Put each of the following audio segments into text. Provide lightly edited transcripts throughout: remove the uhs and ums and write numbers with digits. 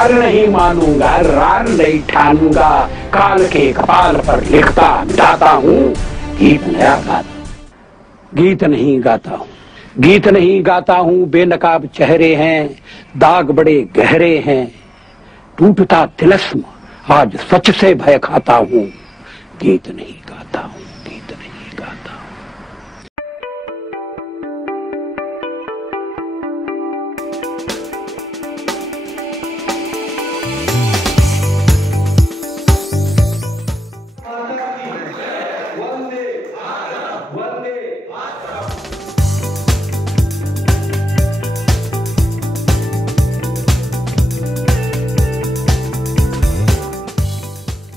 हार नहीं मानूंगा, रार नहीं ठानूंगा, काल के कपाल पर लिखता मिटाता हूँ, गीत नया गाता, गीत नहीं गाता हूँ, गीत नहीं गाता हूँ। बेनकाब चेहरे हैं, दाग बड़े गहरे हैं, टूटता तिलस्म आज सच से भय खाता हूँ, गीत नहीं गाता हूँ, गीत नहीं गाता हूँ।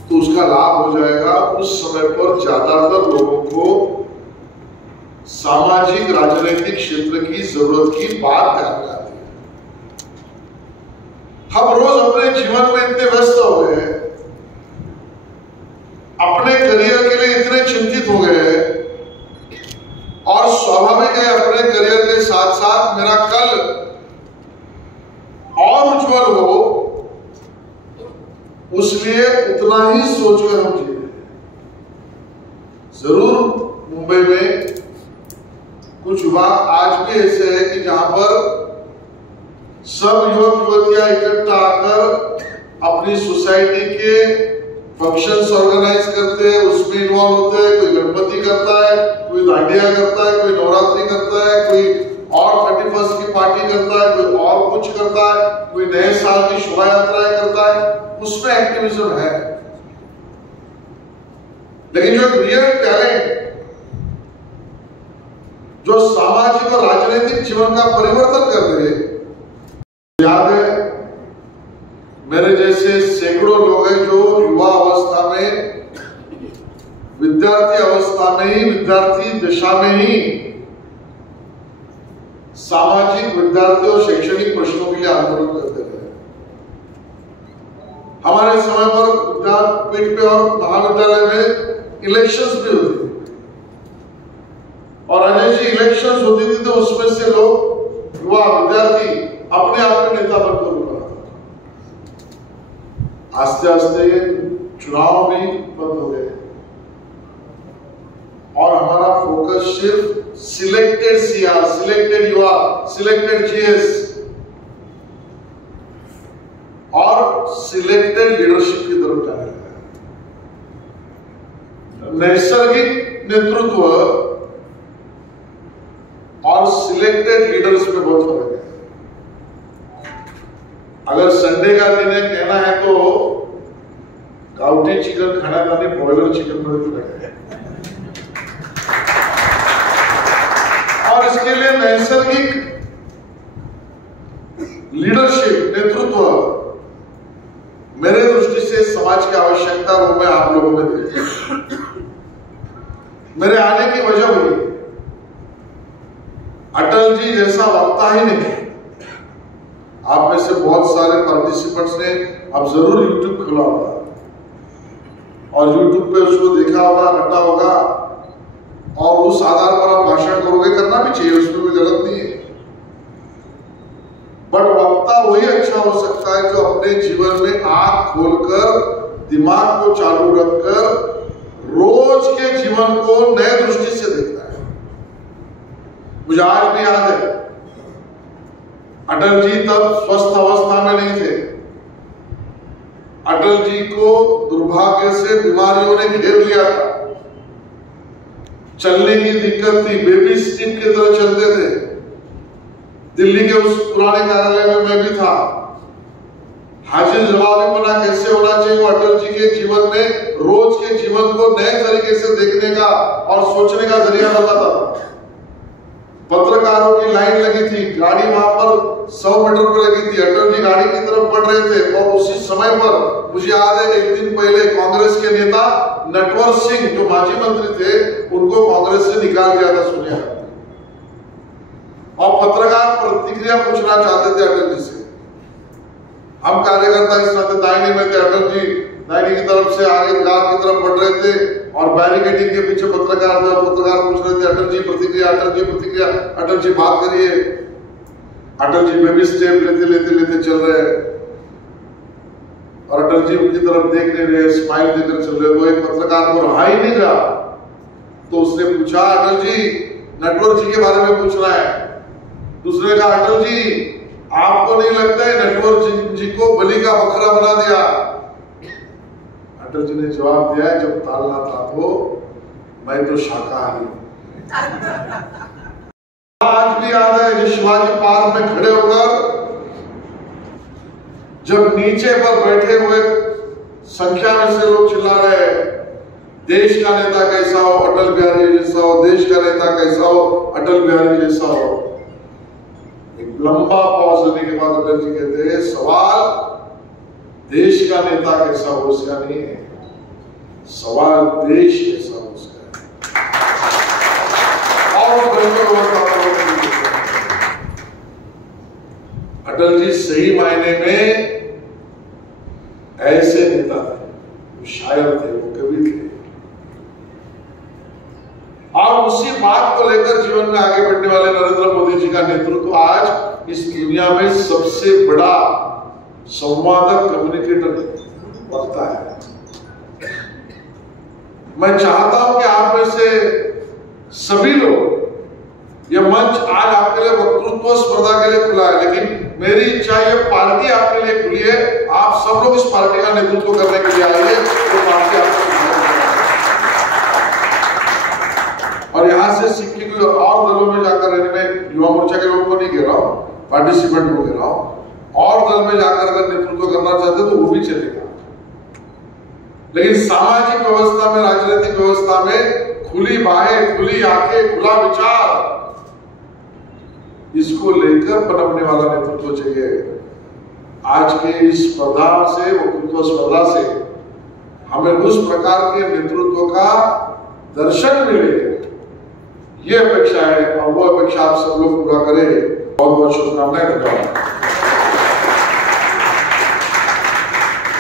तो उसका लाभ हो जाएगा। उस समय पर ज्यादातर लोगों को सामाजिक राजनीतिक क्षेत्र की जरूरत की बात ध्यान में आती है। हम रोज अपने जीवन में इतने व्यस्त हो गए हैं, अपने करियर के लिए इतने चिंतित हो गए हैं, और स्वाभाविक है अपने करियर के साथ साथ मेरा कल और उज्जवल हो, उसलिए उतना ही सोचकर हम जी रहे हैं। जरूर मुंबई में कुछ युवा आज भी ऐसे है कि जहां पर सब युवक युवतियां इकट्ठा आकर अपनी सोसाइटी के फंक्शंस ऑर्गेनाइज करते हैं, उसमें इन्वॉल्व होते हैं। कोई गणपति करता है, कोई दांडिया करता है, कोई नवरात्रि करता है, कोई और 31st की पार्टी करता है, कोई और कुछ करता है, कोई नए साल की शोभा यात्राएं करता है, उसमें एक्टिविज्म है। लेकिन जो रियल टैलेंट जो सामाजिक और राजनीतिक जीवन का परिवर्तन कर दे, याद है मेरे जैसे सैकड़ों लोग हैं जो युवा अवस्था में, विद्यार्थी अवस्था में ही, विद्यार्थी दशा में ही सामाजिक, विद्यार्थी और शैक्षणिक प्रश्नों के लिए आंदोलन करते रहे। हमारे समय पर विद्यापीठ पे और महाविद्यालय में इलेक्शंस भी होती थी, और अजय जी इलेक्शंस होती थी तो उसमें से लोग, युवा विद्यार्थी अपने आप में नेता बनकर उभरा था। आस्ते आस्ते ये चुनाव भी बंद हो गए और हमारा फोकस सिर्फ सिलेक्टेड सीआर, सिलेक्टेड युवा, सिलेक्टेड जीएस और सिलेक्टेड लीडरशिप की तरफ जाने लगा। नैसर्गिक नेतृत्व और सिलेक्टेड लीडर्स में बहुत फर्क है। अगर संडे का दिन है कहना है तो गाउटी चिकन खाना था, नहीं बॉयलर चिकन में फर्क है। और इसके लिए नैसर्गिक लीडरशिप, नेतृत्व मेरे दृष्टि से समाज की आवश्यकता वो मैं आप लोगों में देखी। मेरे आने की वजह हुई अटल जी जैसा वक्ता ही नहीं। आप में से बहुत सारे पार्टिसिपेंट्स ने अब जरूर यूट्यूब खोला होगा और यूट्यूब पे उसको देखा होगा, घटा होगा, और उस आधार पर आप भाषण करोगे, करना भी चाहिए, उसमें कोई गलत नहीं है। बट वक्ता वही अच्छा हो सकता है जो अपने जीवन में आंख खोलकर, दिमाग को चालू रखकर रोज के जीवन को नए दृष्टि से देखता है। मुझे आज भी याद है अटल जी तब स्वस्थ अवस्था में नहीं थे। अटल जी को दुर्भाग्य से बीमारियों ने घेर लिया था, चलने की दिक्कत थी, बेबी स्टिक की तरह चलते थे। दिल्ली के उस पुराने कार्यालय में मैं भी था। हाजिर जवाबीपना कैसे होना चाहिए वो अटल जी के जीवन में रोज के जीवन को नए तरीके से देखने का और सोचने का जरिया बताता था। पत्रकारों की लाइन लगी थी, गाड़ी वहां पर 100 मीटर पर लगी थी, अटल जी गाड़ी की तरफ बढ़ रहे थे, और उसी समय पर मुझे याद है एक दिन पहले कांग्रेस के नेता नटवर सिंह जो माजी मंत्री थे, उनको कांग्रेस से निकाल दिया था सोनिया गांधी। और पत्रकार प्रतिक्रिया पूछना चाहते थे अटल जी से। हम कार्यकर्ता इस नाते दाहिने में थे, अटल जी दाहिने की तरफ से आगे गांव की तरफ बढ़ रहे थे और बैरिकेडिंग के पीछे पत्रकार थे और पत्रकार पूछ रहे थे अटल जी प्रतिक्रिया, अटल जी प्रतिक्रिया, अटल जी बात करिए। अटल जी में भी स्टेप लेते लेते लेते चल रहे हैं। अटल जी उनकी तरफ देख नहीं रहे, स्माइल देकर चल रहे, तो एक पत्रकार को रहा ही नहीं गया, तो उसने पूछा अटल जी नेटवर्क जी के बारे में पूछ रहा है। दूसरे कहा अटल जी आपको नहीं लगता है नेटवर्क जी को बलि का बकरा बना दिया? अटल जी ने जवाब दिया जब तालना था तो मैं तो शाकाहारी हूं। आज भी याद है जो शिवाजी पार्क में खड़े होकर जब नीचे पर बैठे हुए संख्या में से लोग चिल्ला रहे देश का नेता कैसा हो, अटल बिहारी जैसा हो, देश का नेता कैसा हो, अटल बिहारी जैसा हो। एक लंबा पॉज लेने के बाद अटल जी कहते हैं सवाल देश का नेता कैसा हो उसका नहीं है, सवाल देश कैसा हो उसका है। और अटल जी सही मायने में ऐसे नेता थे, वो शायर थे, वो कवि थे, और उसी बात को लेकर जीवन में आगे बढ़ने वाले नरेंद्र मोदी जी का नेतृत्व आज इस दुनिया में सबसे बड़ा संवादक कम्युनिकेटर बनता है। मैं चाहता हूं कि आप में से सभी लोग, यह मंच आज आपके लिए वक्तृत्व स्पर्धा के लिए खुला है, लेकिन मेरी इच्छा ये पार्टी आपके लिए खुली है, आप सब लोग इस पार्टी का नेतृत्व करने के लिए आइए, तो पार्टी आपको और यहाँ से सीख के कोई और दलों में जाकर रहने में, युवा मोर्चा के लोगों को नहीं कह रहा हूँ, पार्टिसिपेंट को कह रहा हूँ, और दल में जाकर अगर नेतृत्व करना चाहते तो वो भी चलेगा, लेकिन सामाजिक व्यवस्था में, राजनीतिक व्यवस्था में खुली बाहें, खुली आंखें, खुला विचार, इसको लेकर पनपने वाला नेतृत्व चाहिए। आज के इस स्पर्धा से, वक्तृत्व स्पर्धा से हमें उस प्रकार के नेतृत्व का दर्शन मिले, ये अपेक्षा है, और वो अपेक्षा आप सब लोग पूरा करें। बहुत बहुत शुभकामनाएं। धन्यवाद।